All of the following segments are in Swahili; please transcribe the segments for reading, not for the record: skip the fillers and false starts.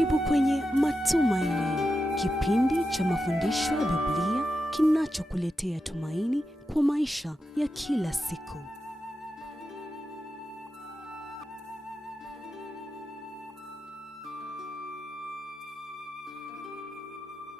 Karibu kwenye Matumaini, kipindi cha mafundisho ya Biblia kinachokuletea tumaini kwa maisha ya kila siku.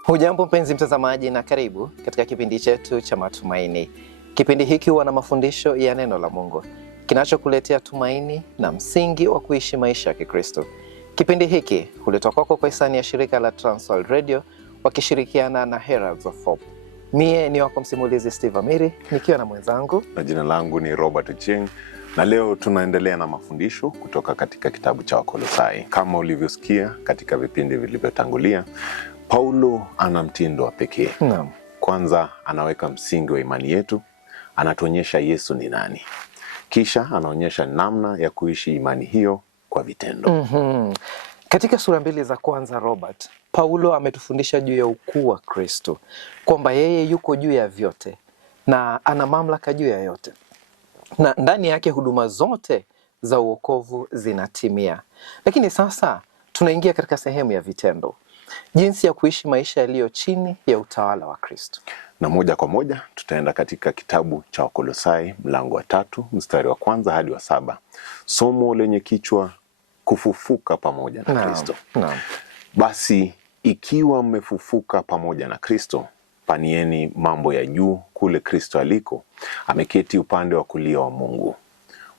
Hujambo mpenzi mtazamaji, na karibu katika kipindi chetu cha Matumaini. Kipindi hiki huwa na mafundisho ya neno la Mungu kinachokuletea tumaini na msingi wa kuishi maisha ya Kikristo. Kipindi hiki huletwa kwako kwa hisani ya shirika la Transworld Radio wakishirikiana na Heralds of Hope. Mie ni wako msimulizi Steve Amiri nikiwa na mwenzangu, na jina langu ni Robert Cheng, na leo tunaendelea na mafundisho kutoka katika kitabu cha Wakolosai. Kama ulivyosikia katika vipindi vilivyotangulia, Paulo ana mtindo wa pekee. Kwanza anaweka msingi wa imani yetu, anatuonyesha Yesu ni nani. Kisha anaonyesha namna ya kuishi imani hiyo kwa vitendo. Katika sura mbili za kwanza, Robert, Paulo ametufundisha juu ya ukuu wa Kristo, kwamba yeye yuko juu ya vyote na ana mamlaka juu ya yote, na ndani yake huduma zote za uokovu zinatimia. Lakini sasa tunaingia katika sehemu ya vitendo, jinsi ya kuishi maisha yaliyo chini ya utawala wa Kristo. Na moja kwa moja tutaenda katika kitabu cha Wakolosai mlango wa 3 mstari wa 1 hadi wa 7. Somo lenye kichwa kufufuka pamoja na Kristo. Basi ikiwa mmefufuka pamoja na Kristo, panieni mambo ya juu kule Kristo aliko, ameketi upande wa kulia wa Mungu.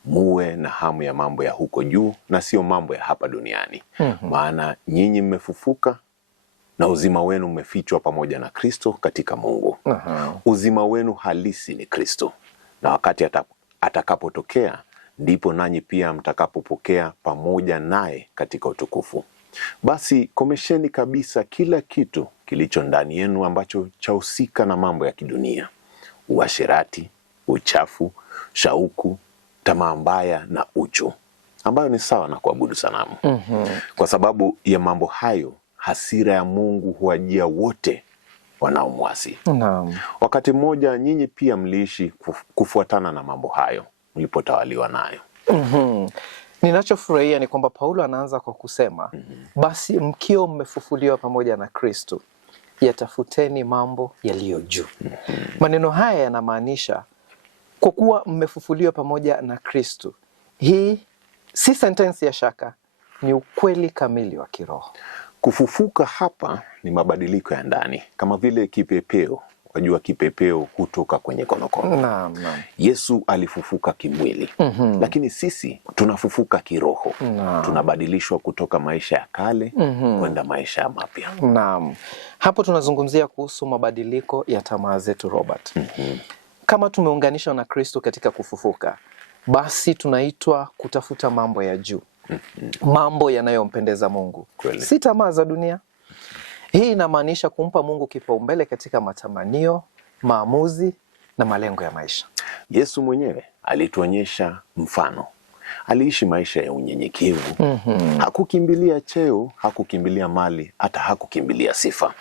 Muwe na hamu ya mambo ya huko juu na sio mambo ya hapa duniani. Maana nyinyi mmefufuka na uzima wenu umefichwa pamoja na Kristo katika Mungu. Uzima wenu halisi ni Kristo, na wakati atakapotokea ndipo nanyi pia mtakapopokea pamoja naye katika utukufu. Basi komesheni kabisa kila kitu kilicho ndani yenu ambacho chahusika na mambo ya kidunia: uasherati, uchafu, shauku, tamaa mbaya na uchu, ambayo ni sawa na kuabudu sanamu. Kwa sababu ya mambo hayo hasira ya Mungu huwajia wote wanaomwasi. Wakati mmoja nyinyi pia mliishi kufuatana na mambo hayo mlipotawaliwa nayo. Ninachofurahia ni kwamba Paulo anaanza kwa kusema basi mkio mmefufuliwa pamoja na Kristo, yatafuteni mambo yaliyo juu. Maneno haya yanamaanisha kwa kuwa mmefufuliwa pamoja na Kristo. Hii si sentensi ya shaka, ni ukweli kamili wa kiroho. Kufufuka hapa ni mabadiliko ya ndani, kama vile kipepeo. Wajua kipepeo hutoka kwenye konokono. Yesu alifufuka kimwili, lakini sisi tunafufuka kiroho. Tunabadilishwa kutoka maisha ya kale kwenda maisha ya mapya. Hapo tunazungumzia kuhusu mabadiliko ya tamaa zetu, Robert. Kama tumeunganishwa na Kristo katika kufufuka, basi tunaitwa kutafuta mambo ya juu, mambo yanayompendeza Mungu. Si tamaa za dunia. Hii inamaanisha kumpa Mungu kipaumbele katika matamanio, maamuzi na malengo ya maisha. Yesu mwenyewe alituonyesha mfano. Aliishi maisha ya unyenyekevu. Hakukimbilia cheo, hakukimbilia mali, hata hakukimbilia sifa.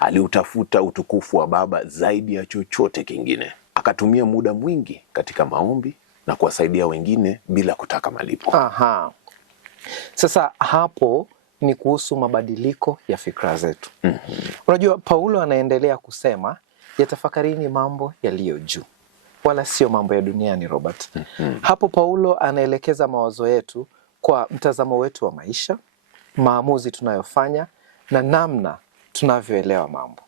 Aliutafuta utukufu wa Baba zaidi ya chochote kingine. Akatumia muda mwingi katika maombi na kuwasaidia wengine bila kutaka malipo. Sasa hapo ni kuhusu mabadiliko ya fikra zetu. Unajua, Paulo anaendelea kusema yatafakarini mambo yaliyo juu, wala sio mambo ya duniani, Robert. Hapo Paulo anaelekeza mawazo yetu kwa mtazamo wetu wa maisha, maamuzi tunayofanya na namna tunavyoelewa mambo.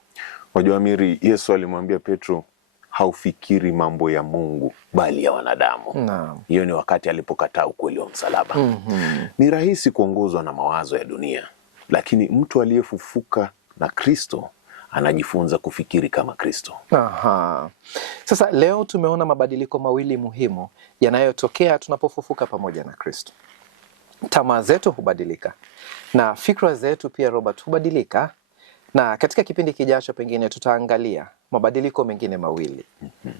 Wajua Amiri, Yesu alimwambia Petro, haufikiri mambo ya Mungu bali ya wanadamu. Hiyo ni wakati alipokataa ukweli wa msalaba. Ni rahisi kuongozwa na mawazo ya dunia, lakini mtu aliyefufuka na Kristo anajifunza kufikiri kama Kristo. Sasa leo tumeona mabadiliko mawili muhimu yanayotokea tunapofufuka pamoja na Kristo. Tamaa zetu hubadilika na fikra zetu pia, Robert, hubadilika. Na katika kipindi kijacho pengine tutaangalia mabadiliko mengine mawili,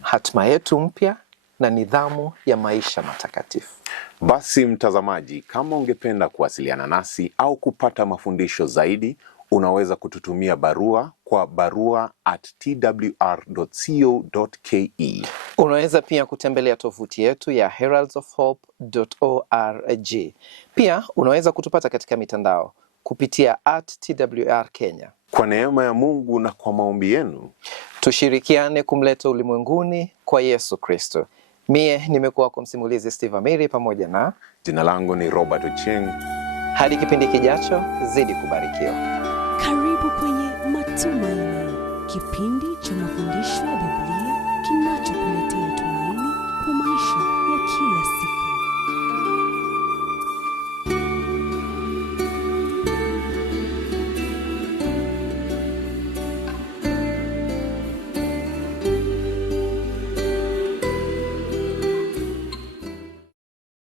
hatima yetu mpya na nidhamu ya maisha matakatifu. Basi mtazamaji, kama ungependa kuwasiliana nasi au kupata mafundisho zaidi, unaweza kututumia barua kwa barua@twr.co.ke. Unaweza pia kutembelea tovuti yetu ya heraldsofhope.org. Pia unaweza kutupata katika mitandao kupitia @TWR Kenya. Kwa neema ya Mungu na kwa maombi yenu, tushirikiane kumleta ulimwenguni kwa Yesu Kristo. Mie nimekuwa kwa msimulizi Steve Amiri pamoja na jina langu ni Robert Ochieng. Hadi kipindi kijacho, zidi kubarikiwa. Karibu kwenye Matumaini, kipindi cha mafundisho ya Biblia